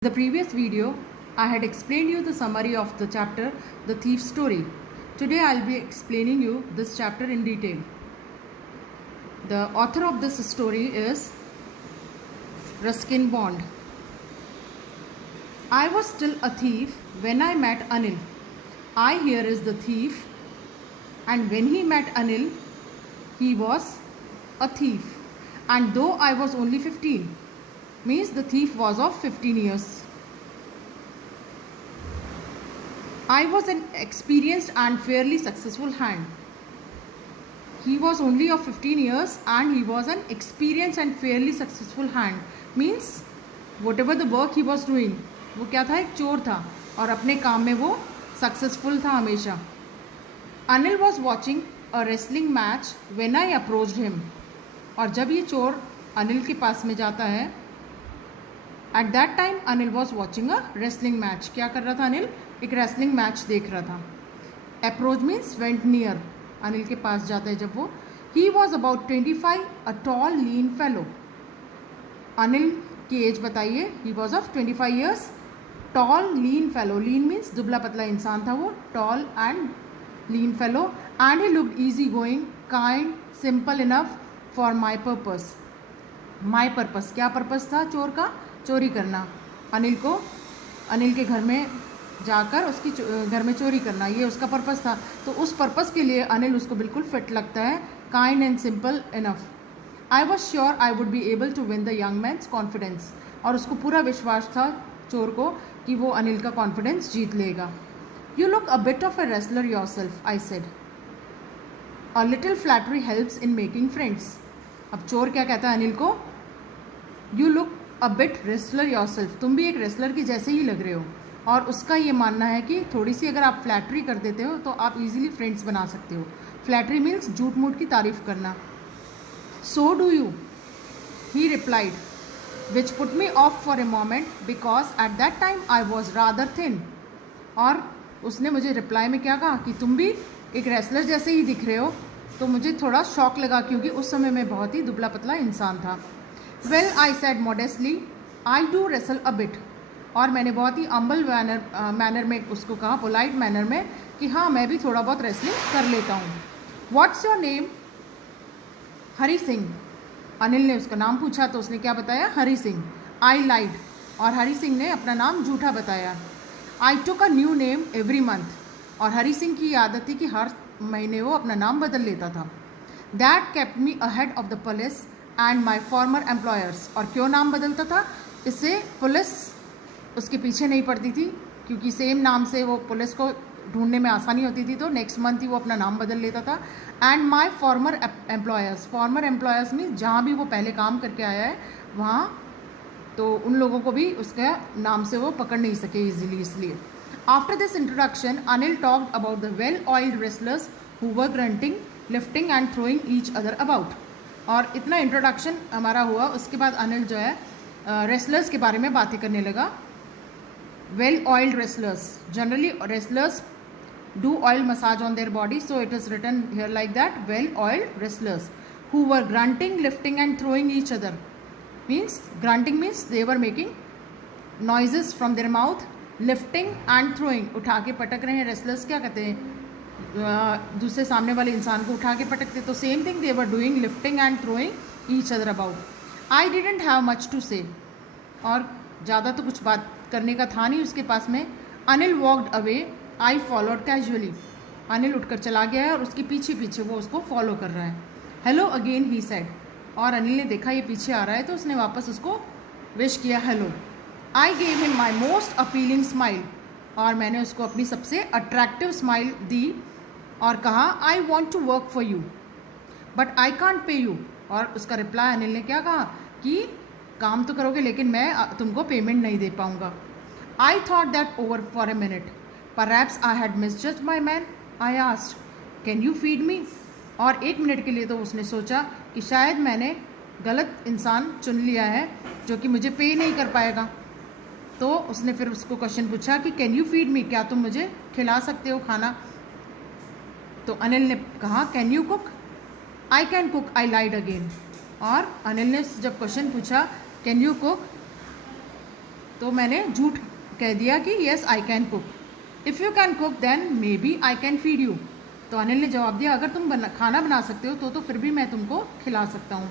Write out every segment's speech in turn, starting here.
In the previous video, I had explained you the summary of the chapter, The Thief's Story. Today I'll be explaining you this chapter in detail. The author of this story is Ruskin Bond. I was still a thief when I met Anil. I here is the thief, and when he met Anil, he was a thief. And though I was only 15, means the thief was of 15 years. I was an experienced and fairly successful hand. He was only of 15 years and he was an experienced and fairly successful hand. Means whatever the work he was doing, वो क्या था, एक चोर था और अपने काम में वो सक्सेसफुल था हमेशा. Anil was watching a wrestling match when I approached him. और जब ये चोर अनिल के पास में जाता है, at that time Anil was watching a wrestling match. क्या कर रहा था अनिल? एक रेसलिंग मैच देख रहा था. Approach means went near. Anil के पास जाता है जब वो. He was about 25, a tall lean fellow. Anil की एज बताइए. He was of 25 years, tall lean fellow. Lean means दुबला पतला इंसान था वो. Tall and lean fellow. And he looked easy going, kind, simple enough for my purpose. My purpose, क्या purpose था चोर का? चोरी करना. अनिल के घर में जाकर उसकी घर में चोरी करना, ये उसका पर्पस था. तो उस पर्पस के लिए अनिल उसको बिल्कुल फिट लगता है. Kind and simple enough. I was sure I would be able to win the young man's confidence. और उसको पूरा विश्वास था चोर को कि वो अनिल का कॉन्फिडेंस जीत लेगा. You look a bit of a wrestler your self, I said. A little flattery helps in making friends. अब चोर क्या कहता है अनिल को? You look a bit wrestler your self. तुम भी एक रेसलर की जैसे ही लग रहे हो. और उसका ये मानना है कि थोड़ी सी अगर आप फ्लैटरी कर देते हो तो आप इजीली फ्रेंड्स बना सकते हो. फ्लैटरी मीन्स झूठ मूठ की तारीफ करना. So do you, he replied, which put me of for a moment because at that time I was rather thin. और उसने मुझे रिप्लाई में क्या कहा कि तुम भी एक रेसलर जैसे ही दिख रहे हो. तो मुझे थोड़ा शॉक लगा क्योंकि उस समय मैं बहुत ही दुबला पतला इंसान था. Well, I said modestly, I do wrestle a bit. और मैंने बहुत ही अम्बल मैनर में उसको कहा, पोलाइट मैनर में, कि हाँ मैं भी थोड़ा बहुत रेसलिंग कर लेता हूँ. What's your name? Hari Singh. Anil ने उसका नाम पूछा तो उसने क्या बताया? हरी सिंह. आई लाइड. और हरी सिंह ने अपना नाम झूठा बताया. I took a new name every month. और हरी सिंह की आदत थी कि हर महीने वो अपना नाम बदल लेता था. That kept me ahead of the police and my farmer employers. और क्यों नाम बदलता था? इससे पुलिस उसके पीछे नहीं पड़ती थी, क्योंकि सेम नाम से वो पुलिस को ढूंढने में आसानी होती थी. तो नेक्स्ट मंथ ही वो अपना नाम बदल लेता था. And my farmer employers. Farmer employers mean जहाँ भी वो पहले काम करके आया है वहाँ, तो उन लोगों को भी उसके नाम से वो पकड़ नहीं सके ईजिली. इसलिए after this introduction Anil talked about the well oiled wrestlers who were grunting, lifting and throwing each other about. और इतना इंट्रोडक्शन हमारा हुआ, उसके बाद अनिल जो है रेसलर्स के बारे में बातें करने लगा. Well oiled wrestlers, generally wrestlers do oil massage on their body, so it is written here like that. Well oiled wrestlers who were grunting, lifting and throwing each other. Means grunting means they were making noises from their mouth. Lifting and throwing, उठा के पटक रहे हैं. Wrestlers क्या कहते हैं? दूसरे सामने वाले इंसान को उठा के पटकते. तो same thing they were doing, lifting and throwing each other about. I didn't have much to say. और ज़्यादा तो कुछ बात करने का था नहीं उसके पास में. Anil walked away, I followed casually. Anil उठकर चला गया है और उसके पीछे पीछे वो उसको फॉलो कर रहा है. Hello again, he said. और अनिल ने देखा ये पीछे आ रहा है तो उसने वापस उसको विश किया, hello. I gave him my most appealing smile. और मैंने उसको अपनी सबसे अट्रैक्टिव स्माइल दी और कहा, I want to work for you but I can't pay you. और उसका रिप्लाई अनिल ने क्या कहा कि काम तो करोगे लेकिन मैं तुमको पेमेंट नहीं दे पाऊंगा. I thought that over for a minute, perhaps I had misjudged my man. I asked, can you feed me? और एक मिनट के लिए तो उसने सोचा कि शायद मैंने गलत इंसान चुन लिया है जो कि मुझे पे नहीं कर पाएगा. तो उसने फिर उसको क्वेश्चन पूछा कि कैन यू फीड मी, क्या तुम मुझे खिला सकते हो खाना? तो अनिल ने कहा, can you cook? I can cook, I lied again. और अनिल ने जब क्वेश्चन पूछा कैन यू कुक, तो मैंने झूठ कह दिया कि yes I can cook, if you can cook then maybe I can feed you. तो अनिल ने जवाब दिया अगर तुम खाना बना सकते हो तो फिर भी मैं तुमको खिला सकता हूँ।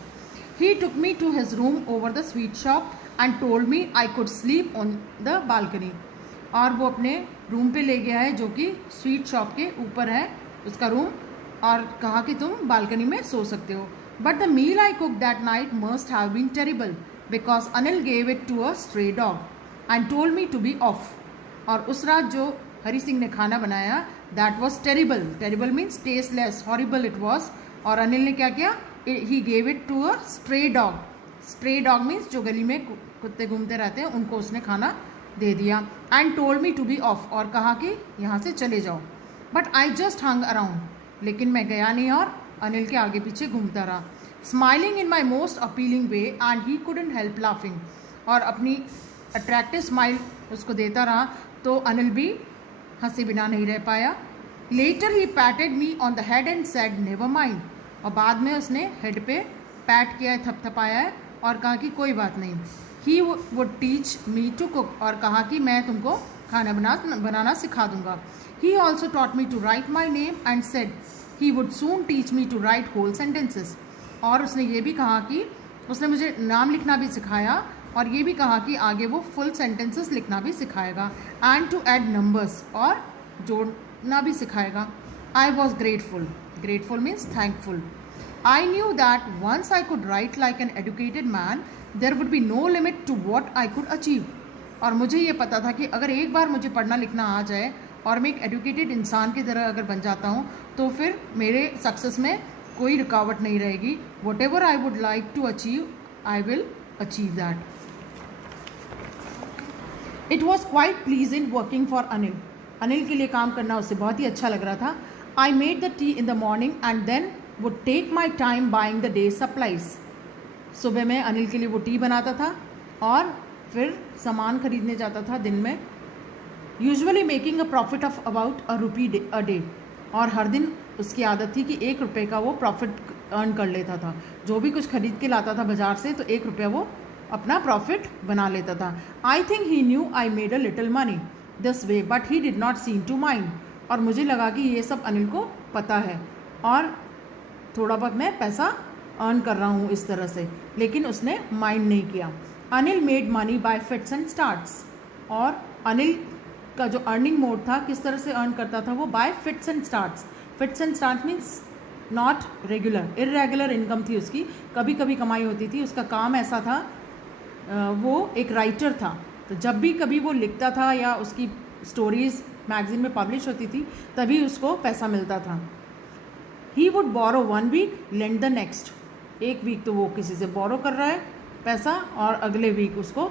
He took me to his room over the sweet shop and told me I could sleep on the balcony. और वो अपने रूम पे ले गया है जो कि स्वीट शॉप के ऊपर है उसका रूम, और कहा कि तुम बालकनी में सो सकते हो। But the meal I cook that night must have been terrible because Anil gave it to a stray dog and told me to be off. और उस रात जो हरी सिंह ने खाना बनाया that was terrible, terrible means tasteless, horrible it was. और अनिल ने क्या किया, he gave it to a stray dog, stray dog means जो गली में कुत्ते घूमते रहते हैं उनको उसने खाना दे दिया। And told me to be off, और कहा कि यहाँ से चले जाओ। But I just hung around, लेकिन मैं गया नहीं और अनिल के आगे पीछे घूमता रहा। Smiling in my most appealing way and he couldn't help laughing, और अपनी अट्रैक्टिव स्माइल उसको देता रहा तो अनिल भी हंसे बिना नहीं रह पाया। Later he patted me on the head and said never mind, और बाद में उसने हेड पे पैट किया है, थपथपाया है और कहा कि कोई बात नहीं। He would teach me to cook, और कहा कि मैं तुमको खाना बनाना सिखा दूंगा। He also taught me to write my name and said he would soon teach me to write whole sentences, और उसने ये भी कहा कि उसने मुझे नाम लिखना भी सिखाया और ये भी कहा कि आगे वो फुल सेंटेंसेस लिखना भी सिखाएगा एंड टू ऐड नंबर्स, और जोड़ना भी सिखाएगा। I was grateful, grateful means thankful. I knew that once I could write like an educated man, there would be no limit to what I could achieve. और मुझे ये पता था कि अगर एक बार मुझे पढ़ना लिखना आ जाए और मैं एक एजुकेटेड इंसान की तरह अगर बन जाता हूँ तो फिर मेरे सक्सेस में कोई रुकावट नहीं रहेगी। Whatever I would like to achieve I will achieve that. It was quite pleasing working for Anil, Anil के लिए काम करना उसे बहुत ही अच्छा लग रहा था। I made the tea in the morning and then would take my time buying the day's supplies. सुबह में अनिल के लिए वो टी बनाता था और फिर सामान खरीदने जाता था दिन में, usually making a profit of about ₹1 a day, और हर दिन उसकी आदत थी कि ₹1 का वो प्रॉफिट अर्न कर लेता था। जो भी कुछ खरीद के लाता था बाजार से तो ₹1 वो अपना प्रॉफिट बना लेता था। I think he knew I made a little money this way but he did not seem to mind, और मुझे लगा कि ये सब अनिल को पता है और थोड़ा बहुत मैं पैसा अर्न कर रहा हूँ इस तरह से, लेकिन उसने माइंड नहीं किया। Anil made money by fits and starts, और अनिल का जो अर्निंग मोड था किस तरह से अर्न करता था वो bye fits and starts. Fits and start means not regular, irregular income थी उसकी, कभी कभी कमाई होती थी। उसका काम ऐसा था, वो एक राइटर था, तो जब भी कभी वो लिखता था या उसकी स्टोरीज मैगजीन में पब्लिश होती थी तभी उसको पैसा मिलता था। He would borrow 1 week, lend the next, एक वीक तो वो किसी से बोरो कर रहा है पैसा और अगले वीक उसको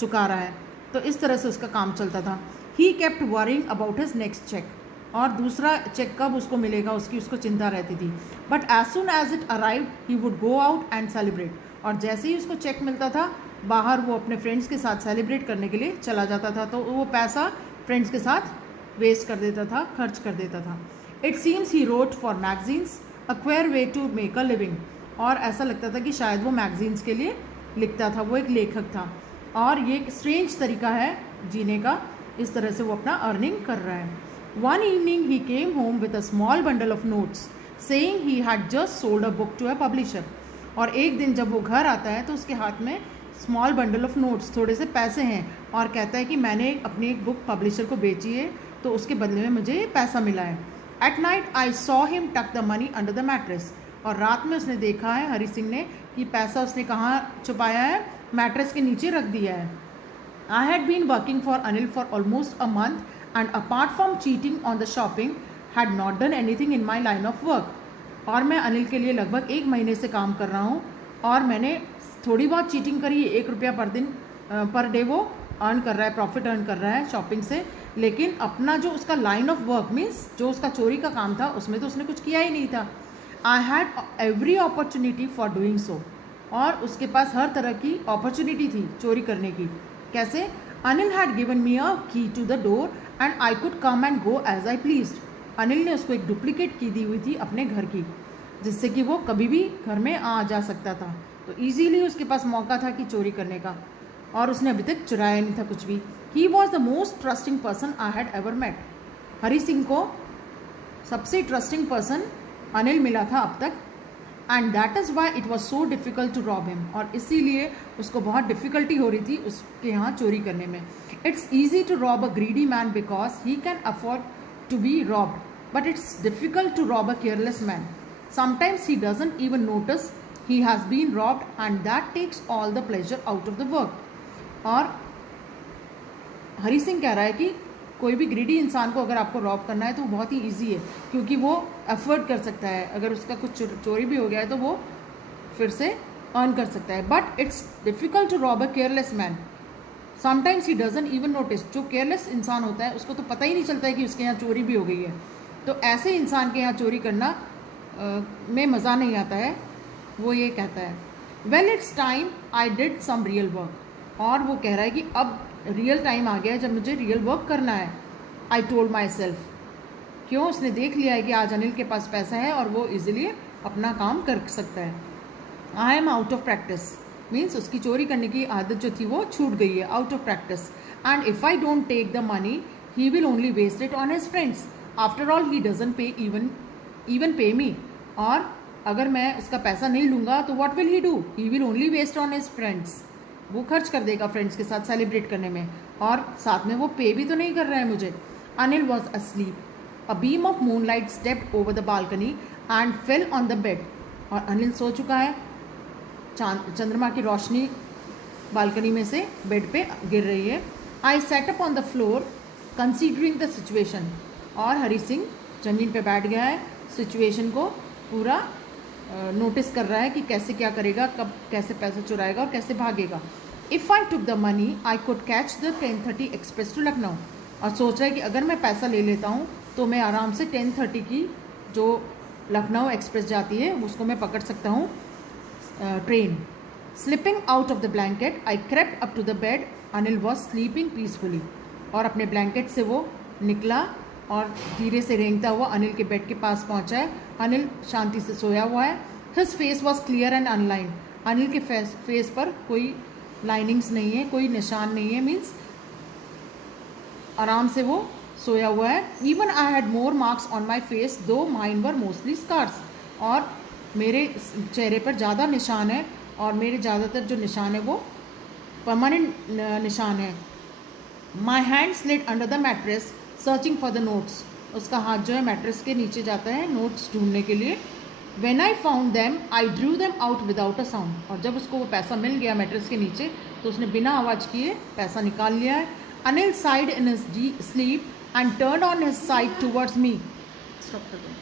चुका रहा है, तो इस तरह से उसका काम चलता था। He kept worrying about his next cheque, और दूसरा चेक कब उसको मिलेगा उसको चिंता रहती थी। But as soon as it arrive he would go out and celebrate, और जैसे ही उसको चेक मिलता था बाहर वो अपने फ्रेंड्स के साथ सेलिब्रेट करने के लिए चला जाता था, तो वो पैसा फ्रेंड्स के साथ वेस्ट कर देता था, खर्च कर देता था। It seems he wrote for magazines a queer way to make a living, और ऐसा लगता था कि शायद वो मैगजीन्स के लिए लिखता था, वो एक लेखक था और ये एक स्ट्रेंज तरीका है जीने का, इस तरह से वो अपना अर्निंग कर रहा है। One evening he came home with a small bundle of notes saying he had just sold a book to a publisher, और एक दिन जब वो घर आता है तो उसके हाथ में स्मॉल बंडल ऑफ नोट्स, थोड़े से पैसे हैं, और कहता है कि मैंने अपनी एक बुक पब्लिशर को बेची है तो उसके बदले में मुझे पैसा मिला है। At night I saw him tuck the money under the mattress, और रात में उसने देखा है हरी सिंह ने कि पैसा उसने कहाँ छुपाया है, मैट्रेस के नीचे रख दिया है। I had been working for Anil for almost a month and apart from cheating on the shopping had not done anything in my line of work, और मैं अनिल के लिए लगभग 1 महीने से काम कर रहा हूँ और मैंने थोड़ी बहुत चीटिंग करी है, ₹1 पर दिन पर डे वो अर्न कर रहा है, प्रॉफिट अर्न कर रहा है शॉपिंग से, लेकिन अपना जो उसका लाइन ऑफ वर्क मीन्स जो उसका चोरी का काम था उसमें तो उसने कुछ किया ही नहीं था। I had every opportunity for doing so, और उसके पास हर तरह की अपॉर्चुनिटी थी चोरी करने की। कैसे? Anil had given me a key to the door and I could come and go as I pleased. Anil ने उसको एक डुप्लीकेट की दी हुई थी अपने घर की, जिससे कि वो कभी भी घर में आ जा सकता था, तो इजीली उसके पास मौका था कि चोरी करने का। और उसने अभी तक चुराया नहीं था कुछ भी. He was the most trusting person I had ever met. Hari Singh को सबसे ट्रस्टिंग पर्सन अनिल मिला था अब तक. And that is why it was so difficult to rob him. और इसीलिए उसको बहुत डिफ़िकल्टी हो रही थी उसके यहाँ चोरी करने में. It's easy to rob a greedy man because he can afford to be robbed, but it's difficult to rob a careless man. Sometimes he doesn't even notice he has been robbed and that takes all the pleasure out of the work. और हरी सिंह कह रहा है कि कोई भी greedy इंसान को अगर आपको रॉब करना है तो वो बहुत ही ईजी है, क्योंकि वो अफोर्ड कर सकता है. अगर उसका कुछ चोरी भी हो गया है तो वो फिर से अर्न कर सकता है. But it's difficult to rob a careless man. Sometimes he doesn't even notice. जो केयरलेस इंसान होता है उसको तो पता ही नहीं चलता है कि उसके यहाँ चोरी भी हो गई है. तो ऐसे इंसान के यहाँ चोरी करना में मज़ा नहीं आता है. वो ये कहता है well it's time I did some real work. और वो कह रहा है कि अब रियल टाइम आ गया है जब मुझे रियल वर्क करना है. I told my self. क्यों? उसने देख लिया है कि आज अनिल के पास पैसा है और वो इजीली अपना काम कर सकता है. I am out of practice means उसकी चोरी करने की आदत जो थी वो छूट गई है, out of practice. And if I don't take the money he will only waste it on his friends. After all he doesn't pay even pay me. और अगर मैं उसका पैसा नहीं लूँगा तो what will he do? He will only waste on his friends. वो खर्च कर देगा फ्रेंड्स के साथ सेलिब्रेट करने में, और साथ में वो पे भी तो नहीं कर रहा है मुझे. Anil was asleep. A beam of moonlight stepped over the balcony and fell on the bed. और अनिल सो चुका है. चंद्रमा की रोशनी बालकनी में से बेड पे गिर रही है. I sat up on the floor considering the situation. और हरी सिंह ज़मीन पे बैठ गया है, सिचुएशन को पूरा नोटिस कर रहा है कि कैसे क्या करेगा, कब कैसे पैसा चुराएगा और कैसे भागेगा. If I took the money I could catch the 10:30 express to Lucknow. और सोच रहा है कि अगर मैं पैसा ले लेता हूँ तो मैं आराम से 10:30 की जो लखनऊ एक्सप्रेस जाती है उसको मैं पकड़ सकता हूँ train. Slipping out of the blanket I crept up to the bed. Anil was sleeping peacefully. और अपने ब्लैंकेट से वो निकला और धीरे से रेंगता हुआ अनिल के बेड के पास पहुंचा है. अनिल शांति से सोया हुआ है. His face was clear and online. Anil के फेस पर कोई लाइनिंग्स नहीं है, कोई निशान नहीं है. मीन्स आराम से वो सोया हुआ है. Even I had more marks on my face दो माइन वर मोस्टली स्कार्स. और मेरे चेहरे पर ज़्यादा निशान है और मेरे ज़्यादातर जो निशान है वो परमानेंट निशान है. My hand slid under the mattress searching for the notes. उसका हाथ जो है मैट्रेस के नीचे जाता है नोट्स ढूंढने के लिए. When I found them, I drew them out without a sound. और जब उसको वो पैसा मिल गया मैट्रेस के नीचे तो उसने बिना आवाज़ किए पैसा निकाल लिया है. Anil sighed in his sleep and turned on his side towards me. Stop कर दो.